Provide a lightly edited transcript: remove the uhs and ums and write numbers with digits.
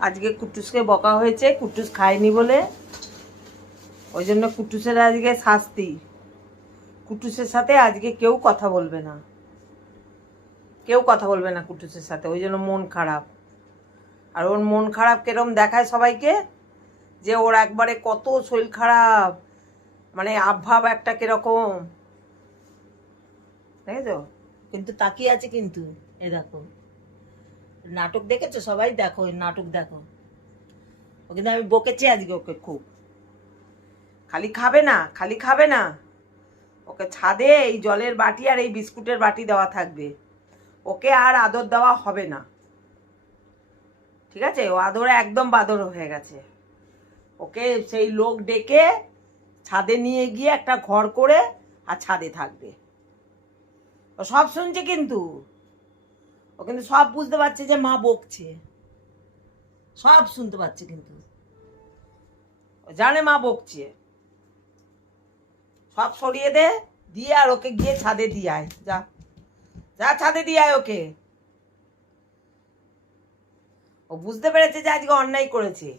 আজকে কুটুসকে বকা হয়েছে, কুটুস খায়নি বলে। ওই জন্য কুটুসের আজকে শাস্তি। কুটুসের সাথে আজকে কেউ কথা বলবে না, কেউ কথা বলবে না কুটুসের সাথে। ওই জন্য মন খারাপ। আর ওর মন খারাপ কেরম দেখায় সবাইকে, যে ওর একবারে কত শরীর খারাপ, মানে আবভাব একটা কিরকম, দেখেছো? কিন্তু তাকিয়ে আছে কিন্তু। এ দেখো, নাটক দেখেছো সবাই? দেখো নাটক দেখো। ও কিন্তু আমি বকেছি আজকে ওকে খুব। খালি খাবে না, খালি খাবে না, ওকে ছাদে এই জলের বাটি আর এই বিস্কুটের বাটি দেওয়া থাকবে। ওকে আর আদর দেওয়া হবে না, ঠিক আছে? ও আদরে একদম বাদর হয়ে গেছে। ওকে সেই লোক ডেকে ছাদে নিয়ে গিয়ে একটা ঘর করে আর ছাদে থাকবে। ও সব শুনছে কিন্তু, ও কিন্তু সব বুঝতে পারছে যে মা বকছে, সব শুনতে পাচ্ছে কিন্তু। ও জানে মা বকছে। সব সরিয়ে দে, দিয়ে আর ওকে গিয়ে ছাদে দিয়ে আয়, যা যা ছাদে দিয়ে আয় ওকে। ও বুঝতে পেরেছে যে আজকে অন্যায় করেছে।